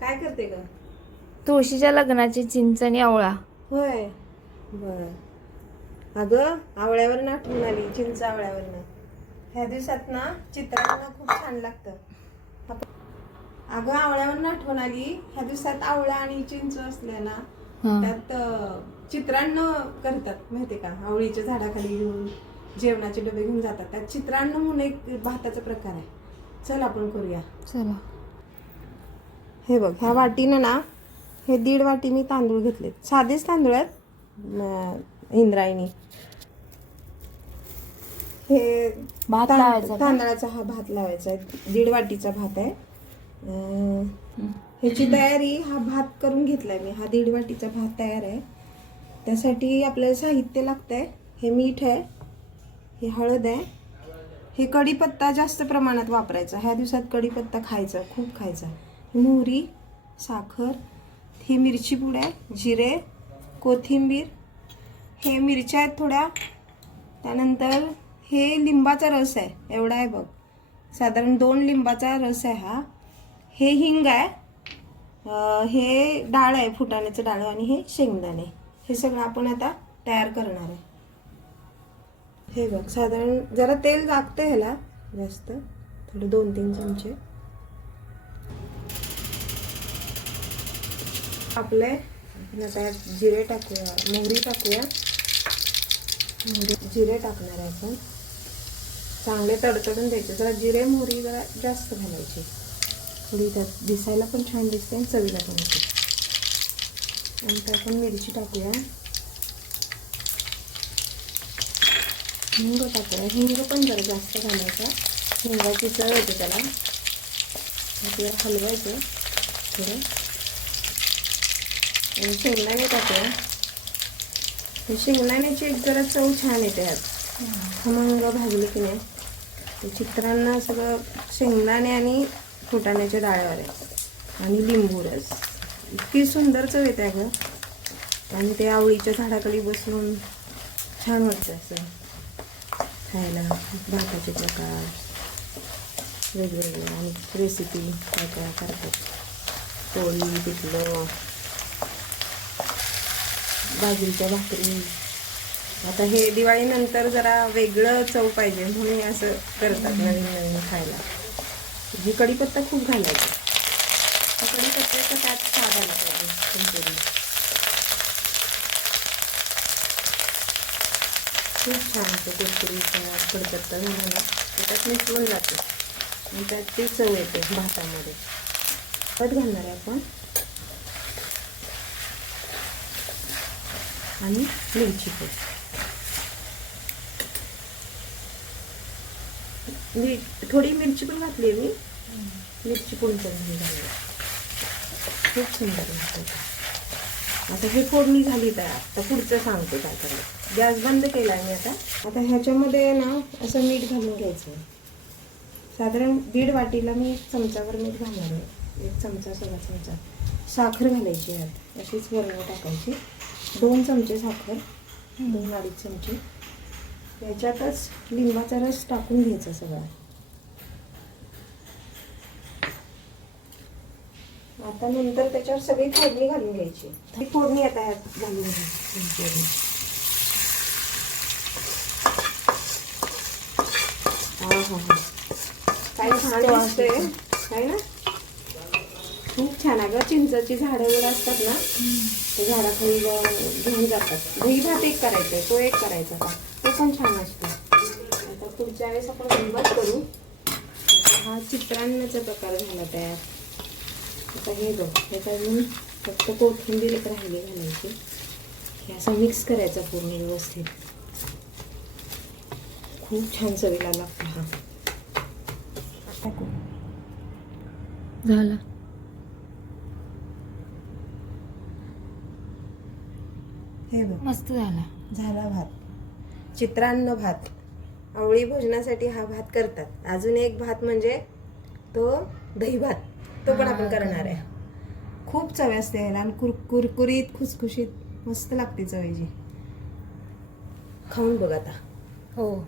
काय करते ग? तुळशीच्या लग्नाची चिंच आणि आवळा. होय. बर. अगं आवळ्यावर आठवण आली चिंच आवळ्यावरनं. ह्या दिवसात ना चित्रांना खूप छान लागतं. अगं आवळ्यावर आठवण आली. ह्या दिवसात आवळा आणि चिंच असल्या ना. त्यात अं, चित्रान्न करतात माहितीये का? आवळीच्या झाडाखाली घेऊन जेवणाचे डबे घेऊन जातात. त्यात चित्रान्न म्हणून एक भाताचा प्रकार आहे. चल आपण करूया. चला. हे बघ ह्या वाटीनं ना हे दीड वाटी मी तांदूळ घेतले साधेच तांदूळ आहेत इंद्रायणी. हे भात लावायचा? तांदळाचा हा भात लावायचा आहे. दीड वाटीचा भात आहे. ह्याची तयारी हा भात करून घेतलाय मी. हा दीड वाटीचा भात तयार आहे. त्यासाठी आपल्याला साहित्य लागतंय. हे मीठ आहे. हे हळद आहे. हे कढीपत्ता जास्त प्रमाणात वापरायचा. ह्या दिवसात कढीपत्ता खायचा खूप खायचा. मोहरी साखर ही मिरची पूड आहे जिरे कोथिंबीर हे मिरच्या आहेत थोड्या. त्यानंतर हे लिंबाचा रस आहे एवढा आहे बघ. साधारण दोन लिंबाचा रस आहे हा. हे हिंग आहे हे डाळ आहे फुटाण्याचं डाळ आणि हे शेंगदाणे. हे सगळं आपण आता तयार करणार आहे. हे बघ साधारण जरा तेल लागतं ह्याला जास्त. थोडे दोन तीन चमचे. आपले आपण जिरे टाकूया मोहरी टाकूया. मोहरी जिरे टाकणार आहे आपण. चांगले तडतडून द्यायचे जरा जिरे मोहरी जरा जास्त घालायची. थोडी त्यात दिसायला पण छान दिसते आणि चवीला पण होते नंतर आपण मिरची टाकूया. हिंग टाकूया. हिंग पण जरा जास्त घालायचा. हिंगाची चव येते त्याला. आपल्याला हलवायचं थोडं. आणि शेंगदाणे टाकूया हे शेंगदाण्याची एक जरा चव छान येते ह्यात खमंग भाजली की नाही. ते चित्रांना सगळं शेंगदाणे आणि फुटाण्याच्या डाळ्यावर आहे. आणि लिंबू रस. इतकी सुंदर चव येते अगं. आणि ते आवळीच्या झाडाखाली बसून छान वाटतं असं. खायला. भाताचे प्रकार. वेगवेगळे आणि रेसिपी काय काय करतात. पोळी पिठलं. बाजरीच्या भाकरी. आता हे दिवाळीनंतर जरा वेगळं चव पाहिजे म्हणून हे असं करतात नवीन नवीन खायला. जी कढीपत्ता खूप घालायचा. कढीपत्त्याचं त्यात स्वाद पाहिजे खूप छान होतं कुरकुरीत कढीपत्ता झाला त्याच्यात मिसळून जाते. आणि त्यात ती चव येते भातामध्ये. पट घालणार आहे आपण. आणि मिरची पूड मीठ थोडी मिरची पण घातली आहे मी. मिरची पूड पण घालली खूप सुंदर लागतं आता हे फोडणी झाली तर आता पुढचं सांगते काय करायचं गॅस बंद केला मी आता. आता ह्याच्यामध्ये ना असं मीठ घालून घ्यायचं. साधारण दीड वाटीला मी एक चमचावर मीठ घालणार आहे. एक चमचा सगळा चमचा साखर घालायची यात अशीच वरण टाकायची. दोन चमचे साखर दोन अडीच चमचे. याच्यातच लिंबाचा रस टाकून घ्यायचा सगळा. आता नंतर त्याच्यावर सगळी फोडणी घालून घ्यायची. ही फोडणी आता ह्यात घालून घ्यायची हा हा हा. काय छान दिसतंय. आहे ना? खूप छान. अगं चिंचाची झाडं वगैरे असतात ना? झाडाखाली घेऊन जातात. दही भात एक करायचा आहे तो एक करायचा का तो पण छान असतो. आता पुढच्या वेळेस आपण गंमत करू. हा चित्रान्नाचा प्रकार झाला तयार. आता हे बघ ह्याचा अजून फक्त कोथिंबीर एक राहिली घालायची. हे असं मिक्स करायचं पूर्ण व्यवस्थित. खूप छान चवीला लागतो हा. झाला. हे बघ. मस्त झाला. झाला भात. चित्रान्न भात. आवळी भोजनासाठी हा भात करतात. अजून एक भात म्हणजे तो दही भात. तो पण आपण करणार आहे. खूप चव असते याला आणि कुर कुरकुरीत खुसखुशीत मस्त लागते चवीची. खाऊन बघ आता. हो.